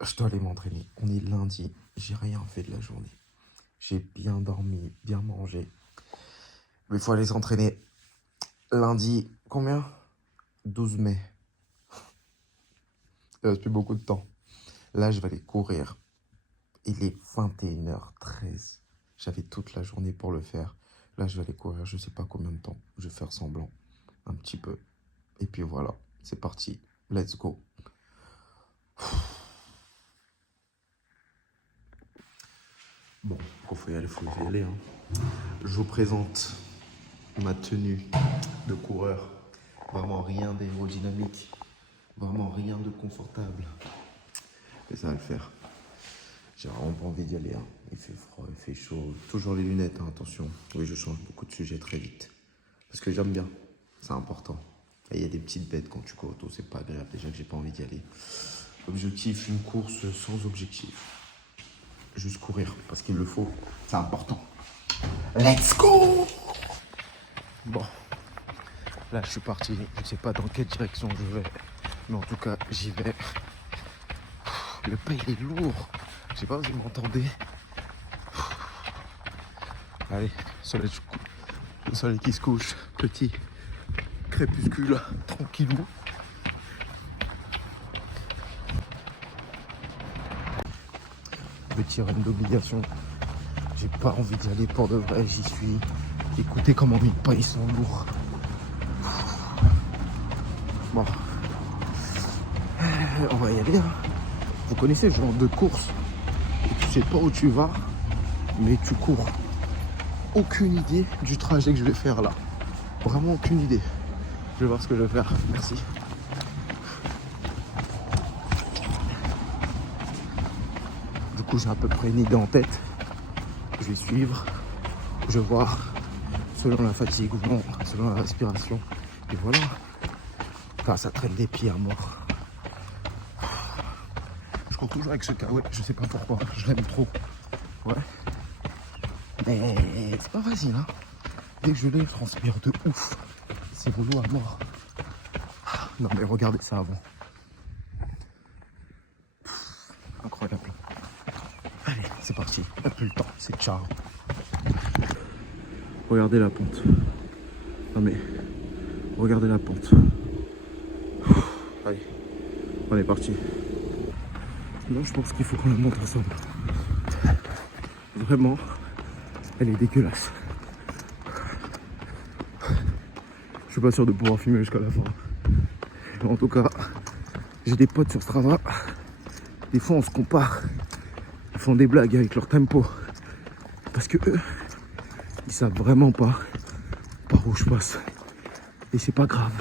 Je dois aller m'entraîner. On est lundi, j'ai rien fait de la journée. J'ai bien dormi, bien mangé. Mais il faut aller s'entraîner. Lundi, combien? 12 mai. Il reste plus beaucoup de temps. Là, je vais aller courir. Il est 21h13. J'avais toute la journée pour le faire. Là, je vais aller courir, je sais pas combien de temps. Je vais faire semblant. Un petit peu. Et puis voilà, c'est parti. Let's go. Bon, il faut y aller, hein. Je vous présente ma tenue de coureur. Vraiment rien d'aérodynamique. Vraiment rien de confortable. Mais ça va le faire. J'ai vraiment pas envie d'y aller, hein. Il fait froid, il fait chaud. Toujours les lunettes, hein, attention. Oui, je change beaucoup de sujets très vite. Parce que j'aime bien. C'est important. Et il y a des petites bêtes quand tu cours auto. C'est pas agréable. Déjà que j'ai pas envie d'y aller. Objectif, une course sans objectif. Juste courir, parce qu'il le faut. C'est important. Let's go! Bon. Là, je suis parti. Je ne sais pas dans quelle direction je vais. Mais en tout cas, j'y vais. Le pas, il est lourd. Je sais pas si vous m'entendez. Allez, le soleil qui se couche. Petit crépuscule, tranquillou. Petit rêve d'obligation. J'ai pas envie d'y aller pour de vrai, j'y suis. Écoutez comment mes pas ils sont lourds. Bon. On va y aller, hein. Vous connaissez ce genre de course. Tu sais pas où tu vas, mais tu cours. Aucune idée du trajet que je vais faire là. Vraiment aucune idée. Je vais voir ce que je vais faire. Merci. Du coup, j'ai à peu près une idée en tête. Je vais suivre. Je vais voir selon la fatigue ou non, selon la respiration. Et voilà. Enfin, ça traîne des pieds à mort. Je cours toujours avec ce caouet. Je sais pas pourquoi. Je l'aime trop. Ouais. Mais c'est pas facile, hein. Dès que je l'ai, je transpire de ouf. C'est relou à mort. Non mais regardez ça avant. Incroyable. Allez, c'est parti. On n'a plus le temps. C'est ciao. Regardez la pente. Non mais, regardez la pente. Allez, on est parti. Non, je pense qu'il faut qu'on la monte ensemble. Vraiment, elle est dégueulasse. Je suis pas sûr de pouvoir filmer jusqu'à la fin. En tout cas, j'ai des potes sur Strava. Des fois, on se compare. Ils font des blagues avec leur tempo. Parce que eux, ils savent vraiment pas par où je passe. Et c'est pas grave.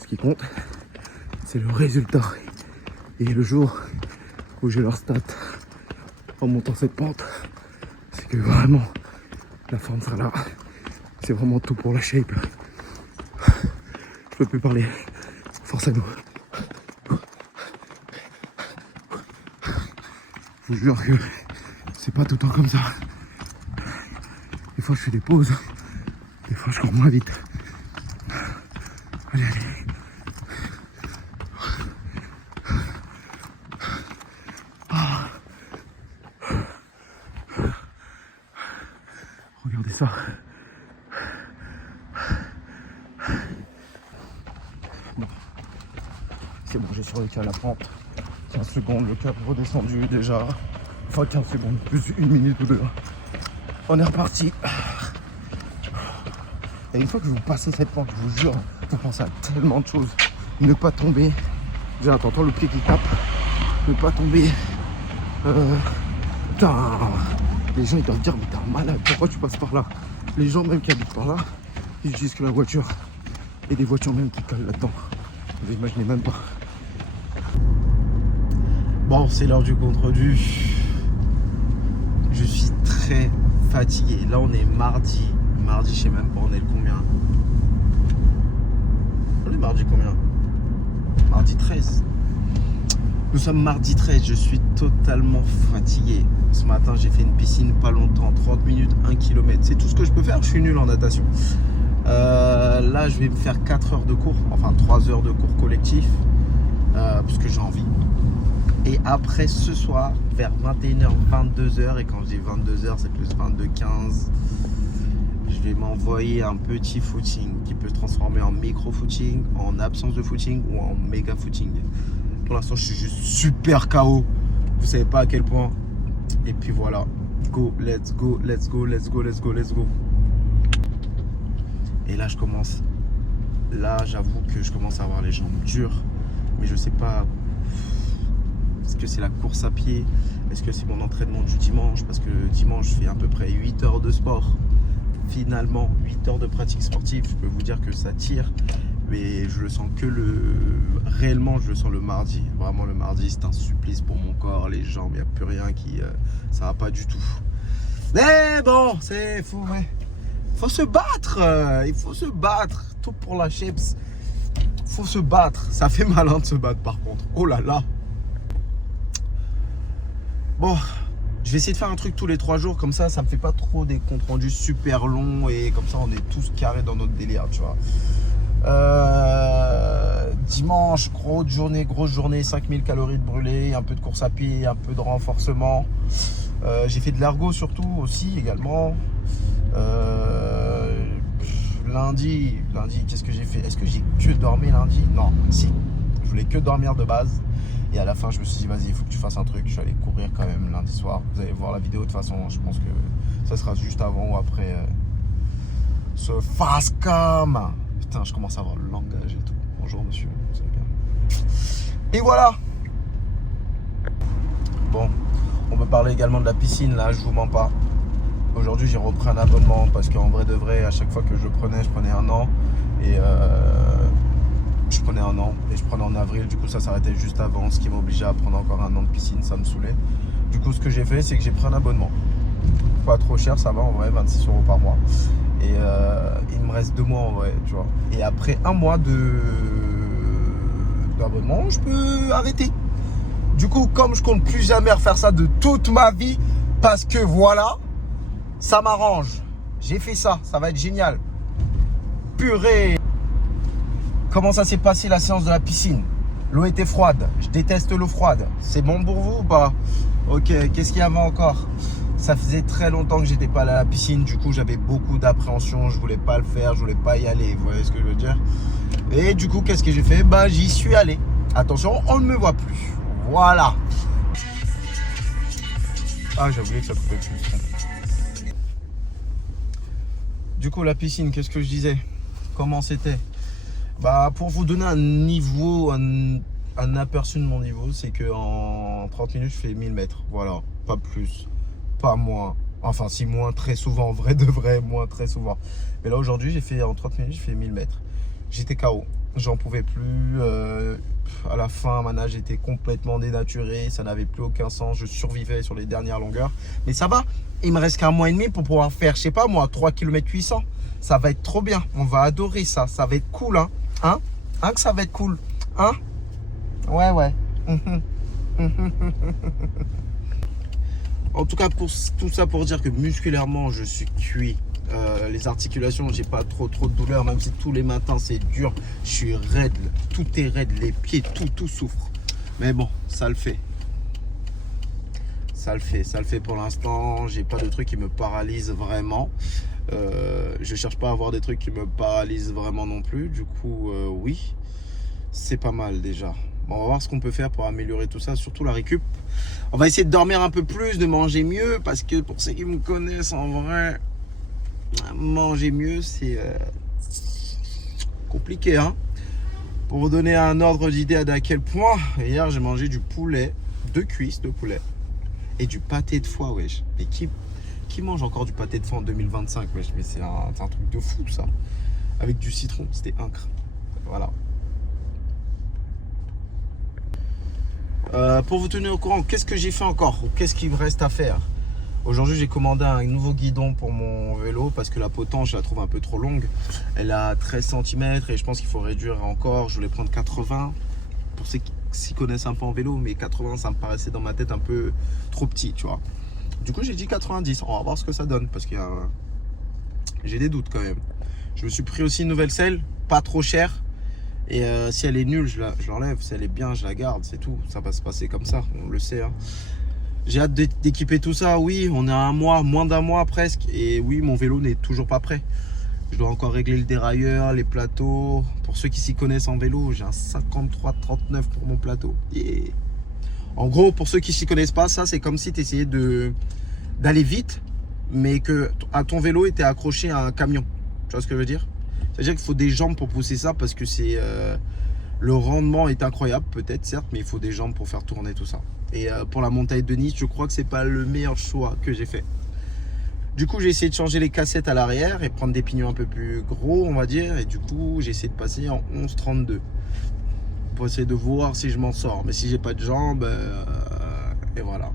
Ce qui compte, c'est le résultat. Et le jour où j'ai leur stat en montant cette pente, c'est que vraiment la forme sera là. C'est vraiment tout pour la shape. Je peux plus parler. Force à nous. Je vous jure que c'est pas tout le temps comme ça. Des fois je fais des pauses. Des fois je cours moins vite. Allez, allez. Regardez ça. Bon. C'est bon, j'ai survécu à la pente. 15 secondes, le cœur redescendu déjà. Enfin 15 secondes, plus une minute ou deux. On est reparti. Et une fois que vous passez cette pente, je vous jure, vous pensez à tellement de choses. Ne pas tomber. Déjà, t'entends le pied qui tape. Ne pas tomber. Putain. Les gens ils doivent dire mais t'es un malade, pourquoi tu passes par là? Les gens même qui habitent par là, ils disent que la voiture. Et des voitures même qui collent là-dedans. Vous imaginez même pas. Bon, c'est l'heure du compte-rendu. Je suis très fatigué. Là, on est mardi. Mardi, je sais même pas, on est le combien? On est mardi combien? Mardi 13. Nous sommes mardi 13. Je suis totalement fatigué. Ce matin, j'ai fait une piscine pas longtemps. 30 minutes, 1 km. C'est tout ce que je peux faire. Je suis nul en natation. Là, je vais me faire 4 heures de cours. Enfin, 3 heures de cours collectif. Parce que j'ai envie. Et après ce soir, vers 21h, 22h, et quand je dis 22h, c'est plus 22h15, je vais m'envoyer un petit footing qui peut se transformer en micro-footing, en absence de footing ou en méga footing. Pour l'instant, je suis juste super KO. Vous savez pas à quel point. Et puis voilà. Go, let's go, let's go, let's go, let's go, let's go. Et là, je commence. Là, j'avoue que je commence à avoir les jambes dures. Mais je sais pas. Est-ce que c'est la course à pied? Est-ce que c'est mon entraînement du dimanche? Parce que le dimanche, je fais à peu près 8 heures de sport. Finalement, 8 heures de pratique sportive. Je peux vous dire que ça tire. Mais je le sens que réellement, je le sens le mardi. Vraiment, le mardi, c'est un supplice pour mon corps, les jambes, il n'y a plus rien qui... ça va pas du tout. Mais bon, faut se battre. Il faut se battre. Tout pour la chips. Faut se battre. Ça fait malin de se battre par contre. Oh là là. Bon, je vais essayer de faire un truc tous les 3 jours. Comme ça me fait pas trop des comptes rendus super longs. Et comme ça, on est tous carrés dans notre délire, tu vois. Dimanche, grosse journée, 5000 calories de brûlées, un peu de course à pied, un peu de renforcement. J'ai fait de l'ergo surtout aussi également. Lundi, qu'est-ce que j'ai fait? Est-ce que j'ai que dormi lundi? Non, si. Je voulais que dormir de base. Et à la fin, je me suis dit, vas-y, il faut que tu fasses un truc. Je suis allé courir quand même lundi soir. Vous allez voir la vidéo de toute façon. Je pense que ça sera juste avant ou après ce fast cam. Putain, je commence à avoir le langage et tout. Bonjour monsieur, vous allez bien? Et voilà. Bon, on peut parler également de la piscine, là, je vous mens pas. Aujourd'hui, j'ai repris un abonnement parce qu'en vrai de vrai, à chaque fois que je prenais 1 an. Et je prenais 1 an et je prenais en avril. Du coup, ça s'arrêtait juste avant, ce qui m'obligeait à prendre encore 1 an de piscine, ça me saoulait. Du coup, ce que j'ai fait, c'est que j'ai pris un abonnement. Pas trop cher, ça va en vrai, 26 € par mois. Et il me reste 2 mois en vrai, tu vois. Et après 1 mois d'abonnement, je peux arrêter. Du coup, comme je compte plus jamais refaire ça de toute ma vie, parce que voilà, ça m'arrange. J'ai fait ça, ça va être génial. Purée. Comment ça s'est passé la séance de la piscine? L'eau était froide. Je déteste l'eau froide. C'est bon pour vous ou pas? Ok, qu'est-ce qu'il y avait encore? Ça faisait très longtemps que j'étais pas allé à la piscine. Du coup, j'avais beaucoup d'appréhension. Je voulais pas le faire. Je voulais pas y aller. Vous voyez ce que je veux dire? Et du coup, qu'est-ce que j'ai fait? Bah, j'y suis allé. Attention, on ne me voit plus. Voilà. Ah, j'ai oublié que ça coupait plus. Du coup, la piscine, qu'est-ce que je disais? Comment c'était? Bah, pour vous donner un niveau, un aperçu de mon niveau, c'est que en 30 minutes, je fais 1000 mètres. Voilà, pas plus, pas moins. Enfin, si moins très souvent, vrai de vrai, moins très souvent. Mais là, aujourd'hui, j'ai fait en 30 minutes, je fais 1000 mètres. J'étais KO, j'en pouvais plus. À la fin, ma nage était complètement dénaturée, ça n'avait plus aucun sens. Je survivais sur les dernières longueurs. Mais ça va, il me reste qu'1 mois et demi pour pouvoir faire, je sais pas moi, 3 km 800. Ça va être trop bien, on va adorer ça. Ça va être cool, hein. Hein que ça va être cool. Hein? Ouais. En tout cas, pour tout ça pour dire que musculairement, je suis cuit. Les articulations, j'ai pas trop de douleur, même si tous les matins c'est dur. Je suis raide, tout est raide, les pieds, tout souffre. Mais bon, ça le fait. Ça le fait pour l'instant. J'ai pas de trucs qui me paralysent vraiment. Je cherche pas à avoir des trucs qui me paralysent vraiment non plus. Du coup, oui, c'est pas mal déjà. Bon, on va voir ce qu'on peut faire pour améliorer tout ça, surtout la récup. On va essayer de dormir un peu plus, de manger mieux, parce que pour ceux qui me connaissent en vrai, manger mieux, c'est compliqué, hein. Pour vous donner un ordre d'idée à quel point, hier j'ai mangé du poulet, 2 cuisses de poulet et du pâté de foie, wesh. Mais qui mange encore du pâté de foie en 2025, wesh? Mais c'est un truc de fou ça. Avec du citron, c'était incroyable. Voilà. Pour vous tenir au courant, qu'est-ce que j'ai fait encore? Qu'est-ce qu'il me reste à faire? Aujourd'hui, j'ai commandé un nouveau guidon pour mon vélo parce que la potence, je la trouve un peu trop longue. Elle a 13 cm et je pense qu'il faut réduire encore. Je voulais prendre 80 pour ceux qui s'y connaissent un peu en vélo, mais 80, ça me paraissait dans ma tête un peu trop petit, tu vois. Du coup, j'ai dit 90. On va voir ce que ça donne parce que j'ai des doutes quand même. Je me suis pris aussi une nouvelle selle, pas trop chère. Et si elle est nulle, je l'enlève. Si elle est bien, je la garde. C'est tout. Ça va se passer comme ça. On le sait. Hein. J'ai hâte d'équiper tout ça. Oui, on est à un mois, moins d'un mois presque. Et oui, mon vélo n'est toujours pas prêt. Je dois encore régler le dérailleur, les plateaux. Pour ceux qui s'y connaissent en vélo, j'ai un 53-39 pour mon plateau. Yeah. En gros, pour ceux qui s'y connaissent pas, ça c'est comme si tu essayais d'aller vite, mais que à ton vélo était accroché à un camion. Tu vois ce que je veux dire? C'est-à-dire qu'il faut des jambes pour pousser ça parce que c'est le rendement est incroyable, peut-être certes, mais il faut des jambes pour faire tourner tout ça. Et pour la montagne de Nice, je crois que c'est pas le meilleur choix que j'ai fait. Du coup, j'ai essayé de changer les cassettes à l'arrière et prendre des pignons un peu plus gros, on va dire. Et du coup, j'ai essayé de passer en 11,32 pour essayer de voir si je m'en sors. Mais si j'ai pas de jambes, et voilà.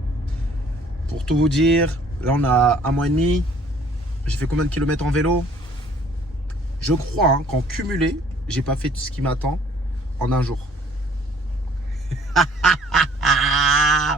Pour tout vous dire, là on a un mois et demi. J'ai fait combien de kilomètres en vélo? Je crois hein, qu'en cumulé, j'ai pas fait tout ce qui m'attend en un jour. Ah,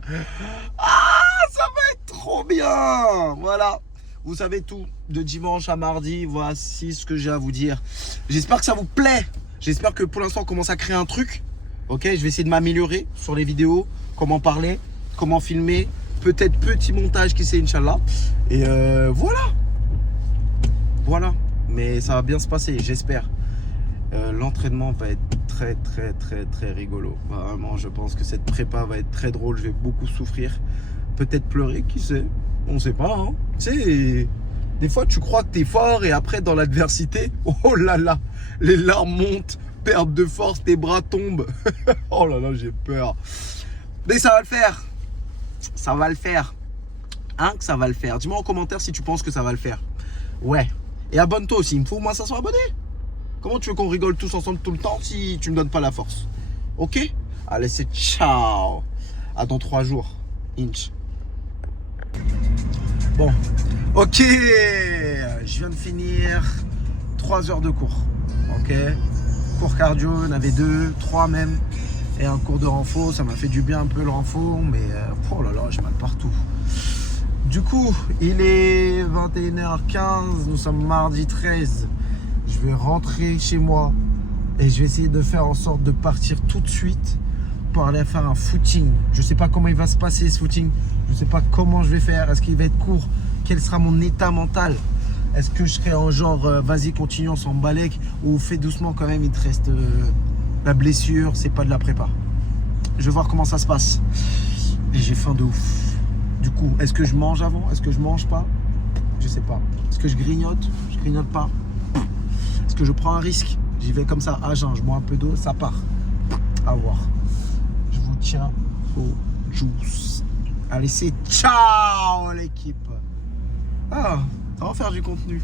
ça va être trop bien. Voilà. Vous savez tout, de dimanche à mardi, voici ce que j'ai à vous dire. J'espère que ça vous plaît. J'espère que pour l'instant on commence à créer un truc. Ok, je vais essayer de m'améliorer sur les vidéos, comment parler, comment filmer, peut-être petit montage qui sait, Inch'Allah. Et voilà. Voilà, mais ça va bien se passer, j'espère. L'entraînement va être très rigolo. Vraiment, je pense que cette prépa va être très drôle, je vais beaucoup souffrir. Peut-être pleurer, qui sait? On sait pas, hein. Tu sais, des fois tu crois que t'es fort et après dans l'adversité, oh là là, les larmes montent, perte de force, tes bras tombent. Oh là là, j'ai peur. Mais ça va le faire. Ça va le faire. Hein, que ça va le faire. Dis-moi en commentaire si tu penses que ça va le faire. Ouais. Et abonne-toi aussi, il me faut au moins 500 abonnés. Comment tu veux qu'on rigole tous ensemble tout le temps si tu me donnes pas la force? Ok? Allez, c'est ciao. À dans 3 jours. Inch. Bon, ok, je viens de finir 3 heures de cours, ok, cours cardio, il y en avait 2, 3 même, et un cours de renfo, ça m'a fait du bien un peu le renfo, mais oh là là, j'ai mal partout. Du coup, il est 21h15, nous sommes mardi 13, je vais rentrer chez moi et je vais essayer de faire en sorte de partir tout de suite pour aller faire un footing. Je sais pas comment il va se passer ce footing. Je sais pas comment je vais faire. Est-ce qu'il va être court? Quel sera mon état mental? Est-ce que je serai en genre vas-y continue, on s'en balèque, ou fais doucement quand même, il te reste la blessure, c'est pas de la prépa. Je vais voir comment ça se passe. Et j'ai faim de ouf. Du coup, est-ce que je mange avant? Est-ce que je mange pas? Je sais pas. Est-ce que je grignote? Je grignote pas. Est-ce que je prends un risque? J'y vais comme ça à jeun, je bois un peu d'eau, ça part. À voir. Je vous tiens au juice. Allez, c'est ciao l'équipe. Ah, ça va faire du contenu.